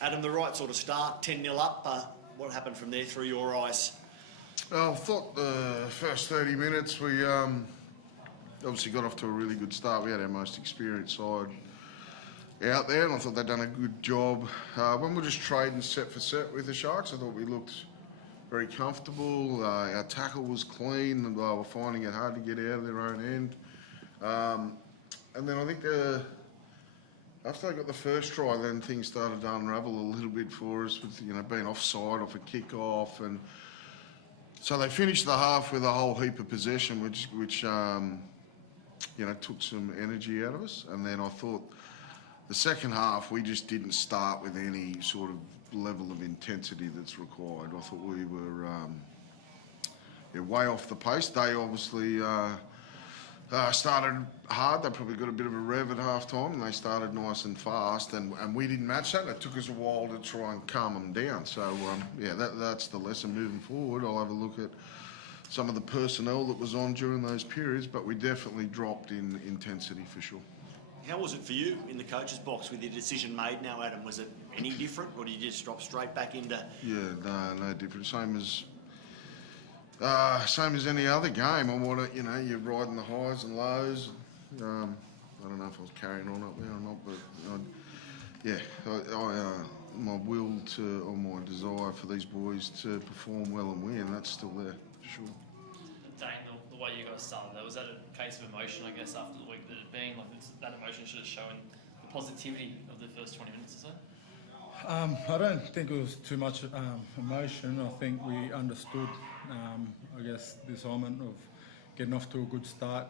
Adam, the right sort of start, 10-0 up. What happened from there through your eyes? Well, I thought the first 30 minutes we obviously got off to a really good start. We had our most experienced side out there, and I thought they'd done a good job. When we were just trading set for set with the Sharks, I thought we looked very comfortable. Our tackle was clean, and they were finding it hard to get out of their own end. And then I think after they got the first try, then things started to unravel a little bit for us with, being offside off a kick-off. And so they finished the half with a whole heap of possession, which took some energy out of us. And then I thought the second half, we just didn't start with any sort of level of intensity that's required. I thought we were way off the pace. They obviously started hard. They probably got a bit of a rev at half-time, and they started nice and fast, and we didn't match that. It took us a while to try and calm them down. So, that's the lesson moving forward. I'll have a look at some of the personnel that was on during those periods, but we definitely dropped in intensity for sure. How was it for you in the coach's box with your decision made now, Adam? Was it any different, or did you just drop straight back into... Yeah, no different. Same as any other game. You're riding the highs and lows. I don't know if I was carrying on up there or not, but my will to, or my desire for these boys to perform well and win, that's still there, for sure. Dane, the way you guys started, was that a case of emotion, I guess, after the week that it had been? That emotion should have shown the positivity of the first 20 minutes or so? I don't think it was too much emotion. I think we understood, this element of getting off to a good start.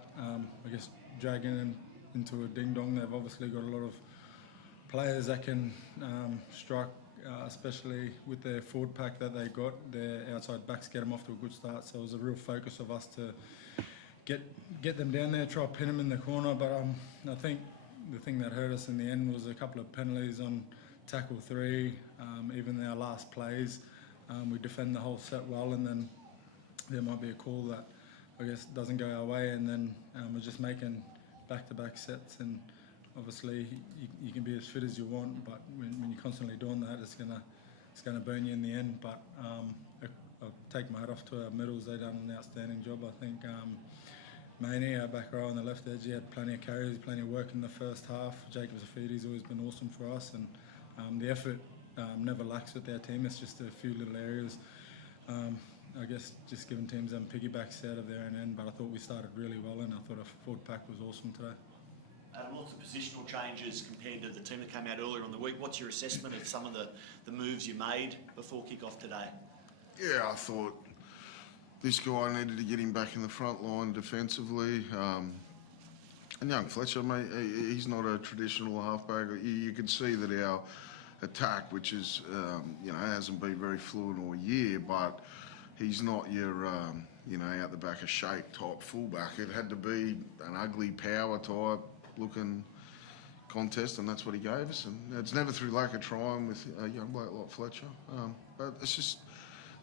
Dragging them into a ding-dong. They've obviously got a lot of players that can strike, especially with their forward pack that they got. Their outside backs get them off to a good start. So it was a real focus of us to get them down there, try to pin them in the corner. But I think the thing that hurt us in the end was a couple of penalties on tackle 3, even our last plays. We defend the whole set well, and then there might be a call that doesn't go our way, and then we're just making back-to-back sets. And obviously you can be as fit as you want, but when you're constantly doing that, it's gonna burn you in the end. But I'll take my hat off to our middles. They've done an outstanding job. I think Maney, our back row on the left edge, he had plenty of carries, plenty of work in the first half. Jacob Zafidi's always been awesome for us, and the effort never lacks with our team. It's just a few little areas. Just giving teams them piggybacks out of their own end, but I thought we started really well, and I thought our forward pack was awesome today. Lots of positional changes compared to the team that came out earlier on the week. What's your assessment of some of the moves you made before kick-off today? Yeah, I thought this guy needed to get him back in the front line defensively. And young Fletcher, mate, he's not a traditional halfback. You can see that our attack, which is, hasn't been very fluent all year, but he's not your, out the back of shape type fullback. It had to be an ugly power type looking contest, and that's what he gave us. And it's never through lack of trying with a young bloke like Fletcher. But it's just,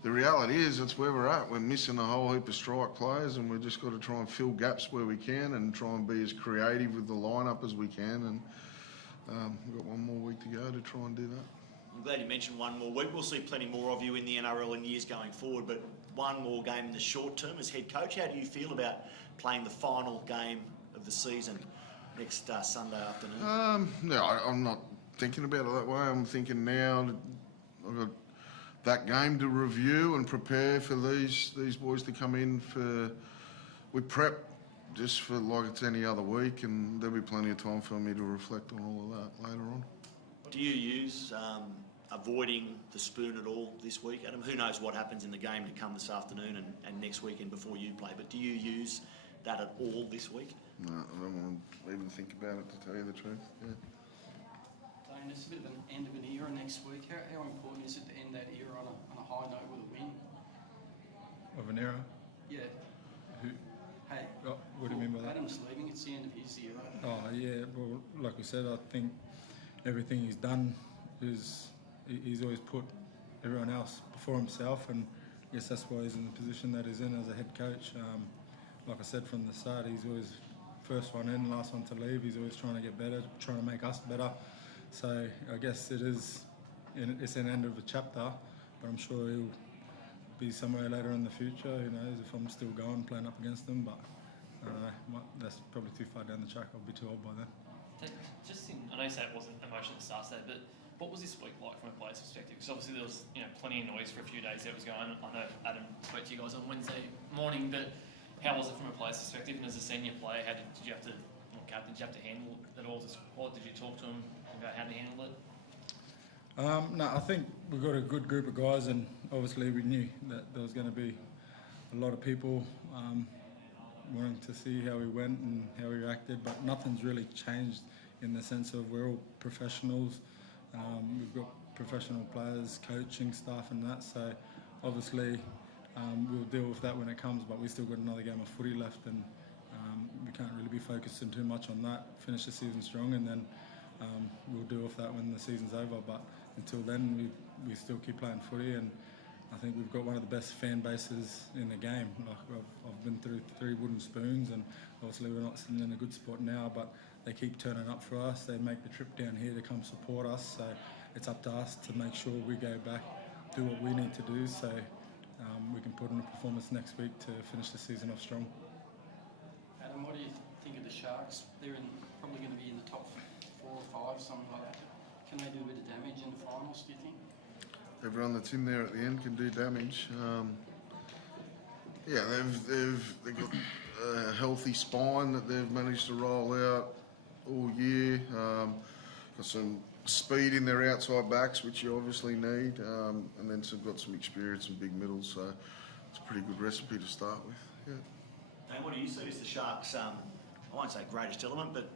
the reality is that's where we're at. We're missing a whole heap of strike players, and we've just got to try and fill gaps where we can and try and be as creative with the lineup as we can. And we've got one more week to go to try and do that. I'm glad you mentioned one more week. We'll see plenty more of you in the NRL in years going forward, but one more game in the short term as head coach. How do you feel about playing the final game of the season next Sunday afternoon? I'm not thinking about it that way. I'm thinking now I've got that game to review and prepare for these boys to come in for. We prep just for like it's any other week, and there'll be plenty of time for me to reflect on all of that later on. Do you use avoiding the spoon at all this week, Adam? Who knows what happens in the game to come this afternoon and next weekend before you play, but do you use that at all this week? No, I don't want to even think about it, to tell you the truth. Yeah. Dane, it's a bit of an end of an era next week. How important is it to end that era on a high note with a win? Of an era? Yeah. Who? Hey, what do you mean by that? Adam's leaving, it's the end of his era. Oh, yeah. Well, like we said, I think everything he's done is he's always put everyone else before himself, and I guess that's why he's in the position that he's in as a head coach. Like I said from the start, he's always first one in, last one to leave. He's always trying to get better, trying to make us better. So I guess it is it's an end of a chapter, but I'm sure he'll be somewhere later in the future. Who knows if I'm still going playing up against him, but I don't know, that's probably too far down the track. I'll be too old by then. I know you say it wasn't emotional at the start, but what was this week like from a player's perspective? Because obviously there was plenty of noise for a few days that was going on. I know Adam spoke to you guys on Wednesday morning, but how was it from a player's perspective? And as a senior player, how did you have to, captain, did you have to handle it all? Did you talk to him about how to handle it? No, I think we've got a good group of guys, and obviously we knew that there was going to be a lot of people wanting to see how we went and how we reacted, but nothing's really changed in the sense of we're all professionals. We've got professional players, coaching staff and that, so obviously we'll deal with that when it comes, but we've still got another game of footy left, and we can't really be focusing too much on that. Finish the season strong, and then we'll deal with that when the season's over, but until then we still keep playing footy, and I think we've got one of the best fan bases in the game. Like I've been through 3 wooden spoons, and obviously we're not sitting in a good spot now, but they keep turning up for us. They make the trip down here to come support us, so it's up to us to make sure we go back, do what we need to do, so we can put in a performance next week to finish the season off strong. Adam, what do you think of the Sharks? They're probably going to be in the top 4 or 5, something like that. Can they do a bit of damage in the finals, do you think? Everyone that's in there at the end can do damage. Yeah, they've got a healthy spine that they've managed to roll out all year. Got some speed in their outside backs, which you obviously need, and then got some experience in big middles. So it's a pretty good recipe to start with. Yeah. Dane, what do you see as the Sharks', I won't say greatest element, but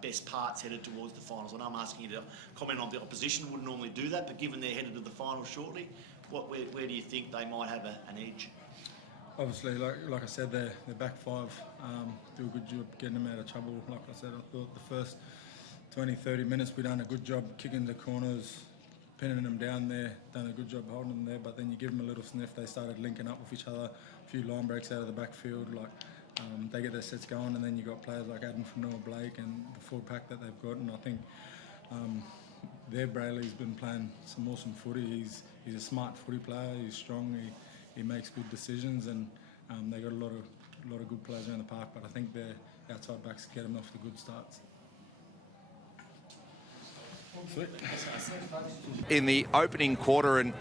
best parts headed towards the finals? And I'm asking you to comment on the opposition. Wouldn't normally do that, but given they're headed to the finals shortly, where do you think they might have an edge? Obviously, like I said, their back 5 do a good job getting them out of trouble. Like I said, I thought the first 20-30 minutes we done a good job kicking the corners, pinning them down there, done a good job holding them there, but then you give them a little sniff, they started linking up with each other, a few line breaks out of the backfield, they get their sets going, and then you got players like Adam from Noah Blake and the full pack that they've got, and I think their Brayley's been playing some awesome footy. He's a smart footy player, he's strong, he makes good decisions, and they got a lot of good players around the park, but I think their outside backs get them off the good starts. In the opening quarter, and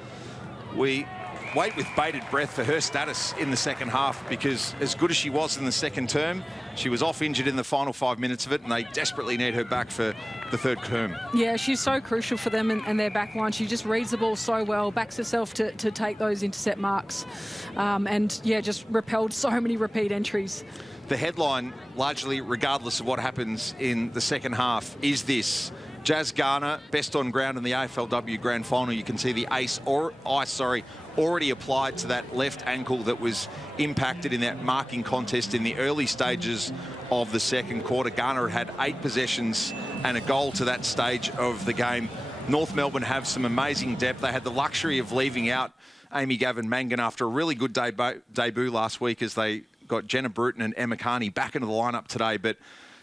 we wait with bated breath for her status in the second half, because as good as she was in the second term, she was off injured in the final 5 minutes of it, and they desperately need her back for the third term. Yeah, she's so crucial for them and their back line. She just reads the ball so well, backs herself to take those intercept marks, and yeah, just repelled so many repeat entries. The headline, largely regardless of what happens in the second half, is this: Jazz Garner, best on ground in the AFLW Grand Final. You can see the ice already applied to that left ankle that was impacted in that marking contest in the early stages of the second quarter. Garner had 8 possessions and a goal to that stage of the game. North Melbourne have some amazing depth. They had the luxury of leaving out Amy Gavin Mangan after a really good debut last week, as they got Jenna Bruton and Emma Carney back into the lineup today, but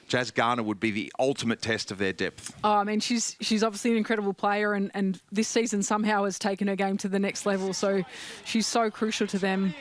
Jazz Garner would be the ultimate test of their depth. Oh, I mean, she's obviously an incredible player, and this season somehow has taken her game to the next level. So she's so crucial to them.